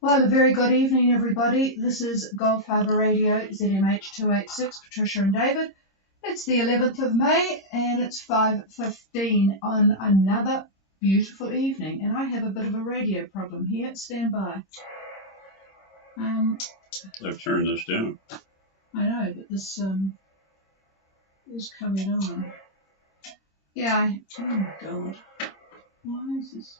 Well, a very good evening, everybody. This is Gulf Harbour Radio, ZMH 286, Patricia and David. It's the 11th of May, and it's 5:15 on another beautiful evening. And I have a bit of a radio problem here. Stand by. I've turned this down. I know, but this is coming on. Yeah. Oh, God. Why is this?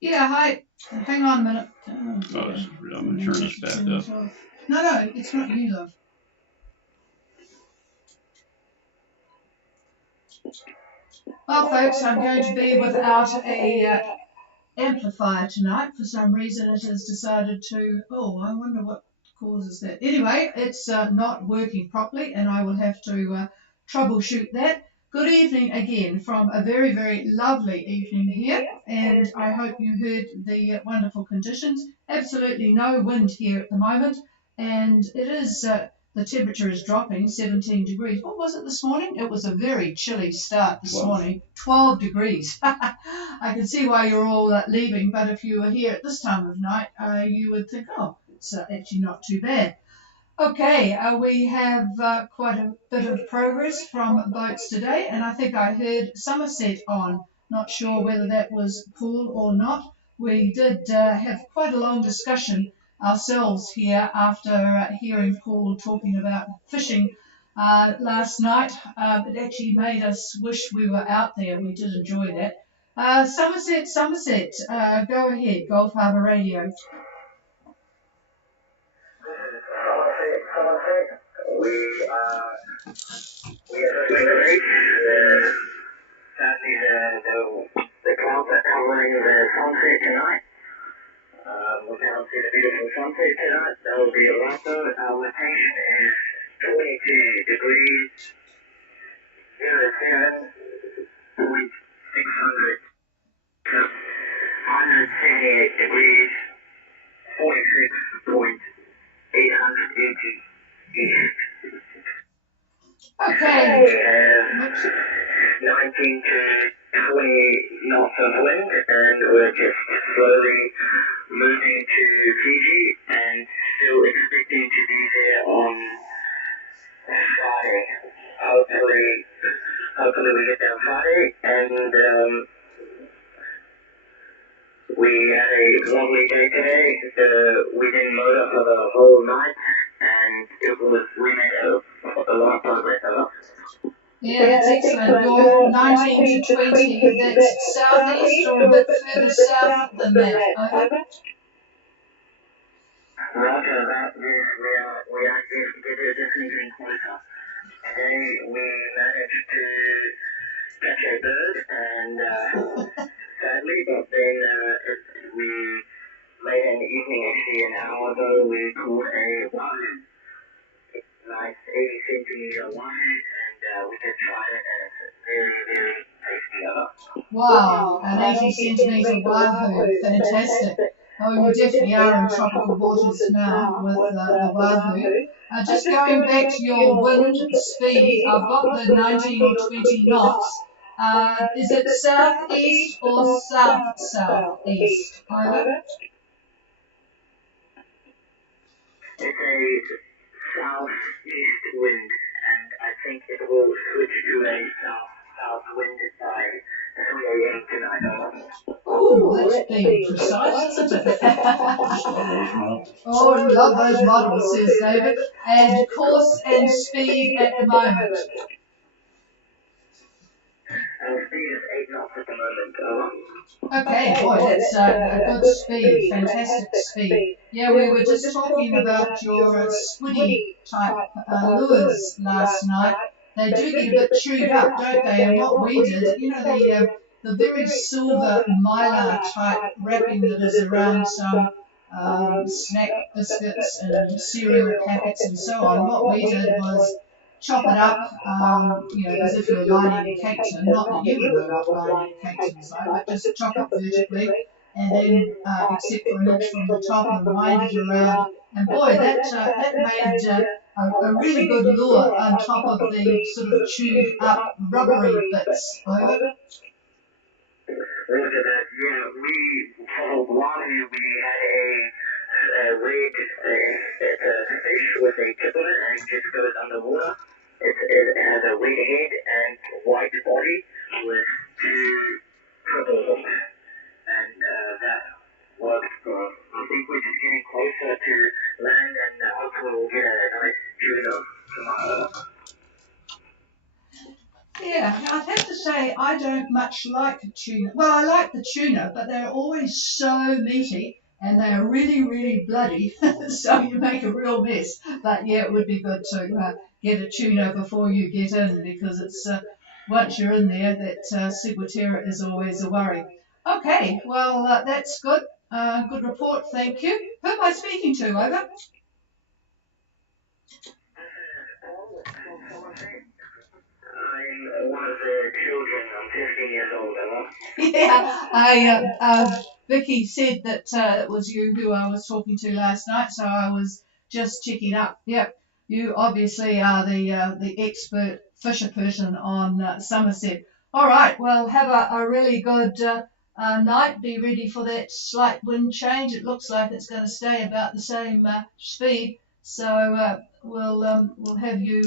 Yeah, hi. Hang on a minute. I'm going to turn this back up. No, it's not you, love. Well, folks, I'm going to be without a amplifier tonight. For some reason, it has decided to... Oh, I wonder what causes that. Anyway, it's not working properly, and I will have to troubleshoot that. Good evening again from a very, very lovely evening here, and I hope you heard the wonderful conditions. Absolutely no wind here at the moment, and it is, the temperature is dropping, 17 degrees. What was it this morning? It was a very chilly start this morning, 12 degrees. I can see why you're all leaving, but if you were here at this time of night, you would think, oh, it's actually not too bad. Okay, we have quite a bit of progress from boats today, and I think I heard Somerset on. Not sure whether that was Paul or not. We did have quite a long discussion ourselves here after hearing Paul talking about fishing last night. It actually made us wish we were out there. We did enjoy that. Somerset, go ahead, Gulf Harbour Radio. We are doing great. Sadly, the clouds are covering the sunset tonight. We cannot see the beautiful sunset tonight. That will be Toronto. Our location is 22 degrees, 07.600. 178 degrees, 46.880. Okay. We have 19 to 20 knots of wind, and we're just slowly moving to Fiji and still expecting to be there on Friday. Hopefully we get there Friday, and we had a lovely day today. We didn't motor for the whole night, and we made a lot of progress. Yeah, that's excellent. You're 19 to 20, that's southeast or a bit further south than that, over? Roger that, yes, we are definitely getting closer. Today we managed to catch a bird, and sadly, but then we late in the evening, actually an hour ago, we caught a wahoo, nice 80 centimeter wahoo, and we can try it, and it's very, very tasty. Wow, an 80 centimetre wahoo, fantastic. Oh, you definitely are in tropical waters now with the wahoo. Just going back to your wind speed, I've got the 19 or 20 knots. Is it southeast or south-southeast? Over? It's a southeast wind, and I think it will switch to a south wind by 3 a.m. tonight. Oh, that's being precise, isn't it? Oh, I love those models, says David. And course and speed at the moment. Our speed is 8 knots at the moment. Okay, boy, that's a good speed, fantastic speed. Yeah, we were just talking about your squiddy type lures last night. They do get a bit chewed up, don't they? And what we did, you know, the very silver mylar type wrapping that is around some snack biscuits and cereal packets and so on, what we did was chop it up, as if you were lining a cake tin. Not that you would know what lining a cake tin is like, but just chop it vertically and then except for an inch from the top and wind it around. And boy, that made a really good lure on top of the sort of chewed up rubbery bits. Over. Look at that. Yeah, for Wahoo, we had a rig, it's a fish with a tip on it, and it just goes underwater. It has a red head and white body with two triple hooks, and that works for us. I think we're just getting closer to land, and hopefully we'll get a nice tuna tomorrow. Yeah, I'd have to say I don't much like tuna. Well, I like the tuna, but they're always so meaty and they're really, really bloody, so you make a real mess. But yeah, it would be good to get a tuna before you get in, because it's once you're in there, that ciguatera is always a worry. Okay, well, that's good. Good report, thank you. Who am I speaking to, over? I'm one of the children. I'm 15 years old, Emma. Yeah, Vicky said that it was you who I was talking to last night, so I was just checking up. Yep, you obviously are the expert fisher person on Somerset. All right, well, have a really good night. Be ready for that slight wind change. It looks like it's going to stay about the same speed, so we'll have you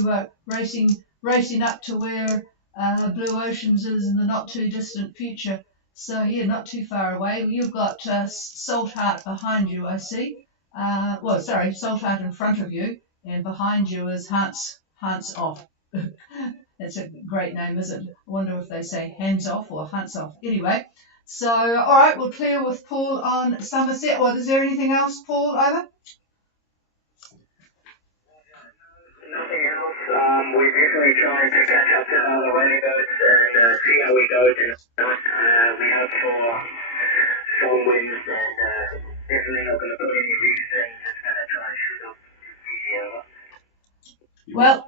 racing up to where Blue Oceans is in the not too distant future. So yeah, not too far away. You've got Saltheart behind you, I see. Saltheart in front of you, and behind you is Hans Off. That's a great name, isn't it? I wonder if they say hands off or hunts off. Anyway, so all right, we'll clear with Paul on Somerset. Well, is there anything else, Paul? Over. Nothing else. We're definitely trying to catch up to other whaling boats and see how we go tonight. We hope for strong winds, and definitely not going to put any loose things. Just going to try and shoot up the over. Well,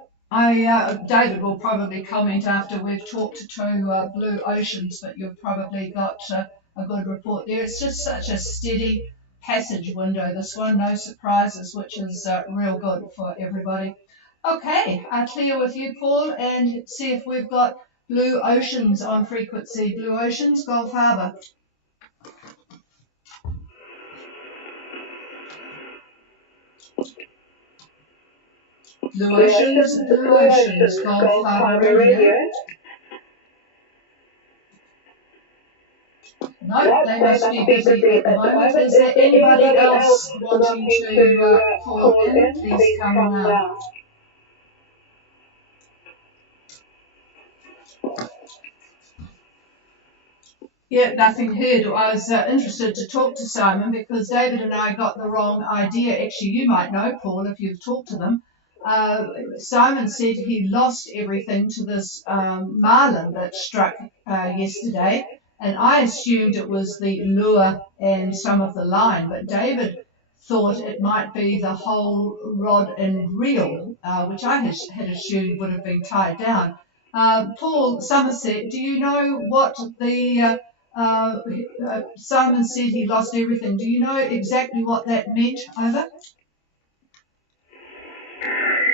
David will probably comment after we've talked to Blue Oceans, but you've probably got a good report there. It's just such a steady passage window, this one, no surprises, which is real good for everybody. Okay, I'll clear with you, Paul, and see if we've got Blue Oceans on frequency. Blue Oceans, Gulf Harbour. Blue Oceans, Gulf Harbour Radio. No, they must be busy at the moment. Is there anybody else wanting to call in? Please come now. Yeah, nothing heard. I was interested to talk to Simon because David and I got the wrong idea. Actually, you might know, Paul, if you've talked to them. Simon said he lost everything to this marlin that struck yesterday, and I assumed it was the lure and some of the line, but David thought it might be the whole rod and reel, which I had assumed would have been tied down. Paul Somerset, do you know what the Simon said he lost everything? Do you know exactly what that meant, over?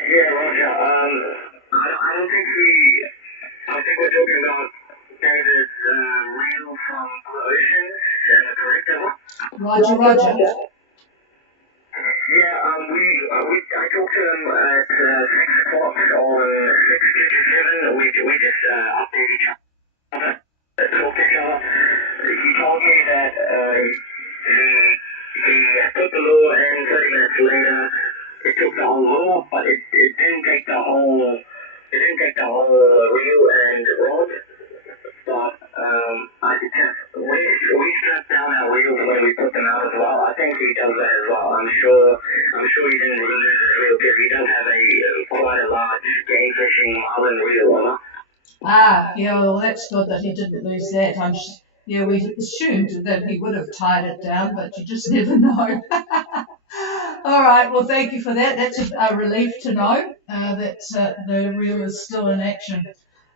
Yeah, Roger. I don't think I think we're talking about David's reel from Blue Oceans. Am I correct, Emma? Roger. Yeah, I talked to him at 6 o'clock on 6:57. We just updated each other, talked to each other. He told me that he put the lure in 30 minutes later. It took the whole lure, but it didn't take the whole reel and rod. But I detect we strap down our reels when we put them out as well. I think he does that as well. I'm sure he didn't lose his reel because he does have quite a large game fishing marlin reel, huh? Yeah, well, that's good that he didn't lose that. We assumed that he would have tied it down, but you just never know. All right, well, thank you for that. That's a relief to know that the reel is still in action.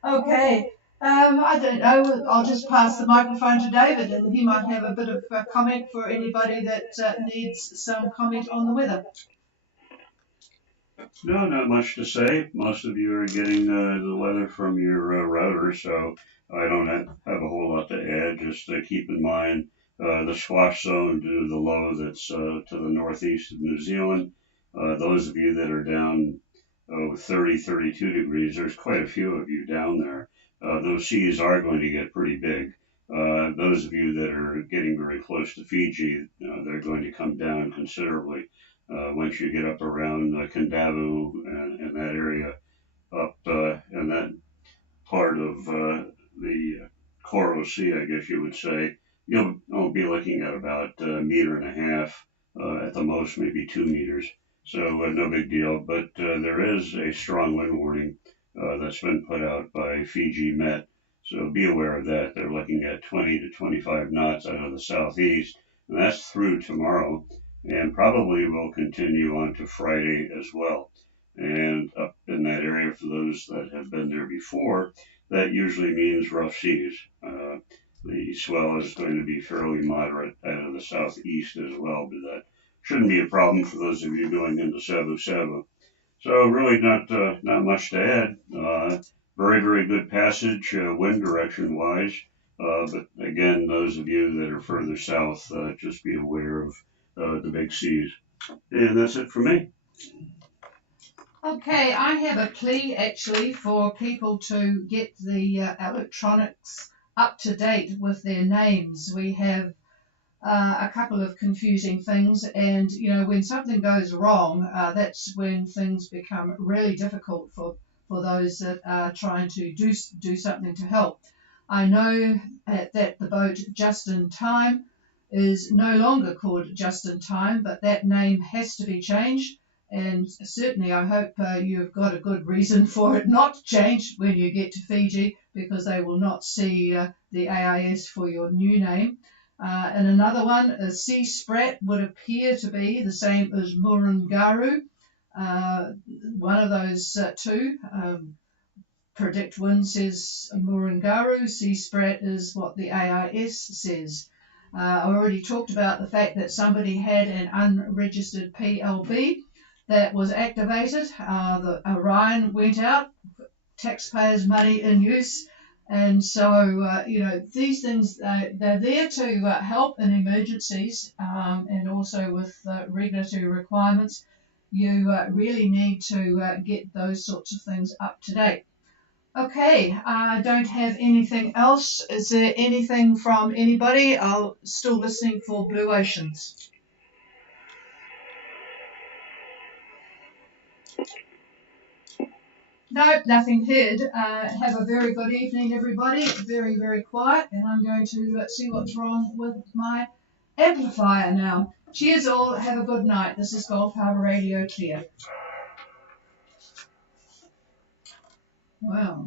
Okay, I don't know. I'll just pass the microphone to David, and he might have a bit of a comment for anybody that needs some comment on the weather. No, not much to say. Most of you are getting the weather from your router, so I don't have a whole lot to add. Just keep in mind the swash zone due to the low that's to the northeast of New Zealand. Those of you that are down 30, 32 degrees, there's quite a few of you down there. Those seas are going to get pretty big. Those of you that are getting very close to Fiji, they're going to come down considerably. Once you get up around Kandavu and that area, up in that part of the Coral Sea, I guess you would say, you'll be looking at about a meter and a half, at the most, maybe 2 meters. So no big deal. But there is a strong wind warning that's been put out by Fiji Met. So be aware of that. They're looking at 20 to 25 knots out of the southeast, and that's through tomorrow, and probably will continue on to Friday as well. And up in that area, for those that have been there before, that usually means rough seas. The swell is going to be fairly moderate out of the southeast as well, but that shouldn't be a problem for those of you going into Cebu Cebu. So really not much to add. Very, very good passage, wind direction wise. But again, those of you that are further south, just be aware of the big seas. And that's it for me. Okay, I have a plea actually for people to get the electronics up to date with their names. We have a couple of confusing things, and when something goes wrong, that's when things become really difficult for those that are trying to do something to help. I know that the boat Just in Time is no longer called Just in Time, but that name has to be changed. And certainly I hope you've got a good reason for it not to change when you get to Fiji, because they will not see the AIS for your new name. And another one, a Sea Sprat, would appear to be the same as Murungaru. One of those two. Predict Wind says Murungaru, Sea Sprat is what the AIS says. I already talked about the fact that somebody had an unregistered PLB that was activated. The Orion went out, taxpayers' money in use, and so these things, they're there to help in emergencies, and also with regulatory requirements. You really need to get those sorts of things up to date. Okay, I don't have anything else. Is there anything from anybody? I'm still listening for Blue Oceans. No, nothing heard. Have a very good evening, everybody. Very, very quiet, and I'm going to see what's wrong with my amplifier now. Cheers all. Have a good night. This is Gulf Harbour Radio Clear. Wow.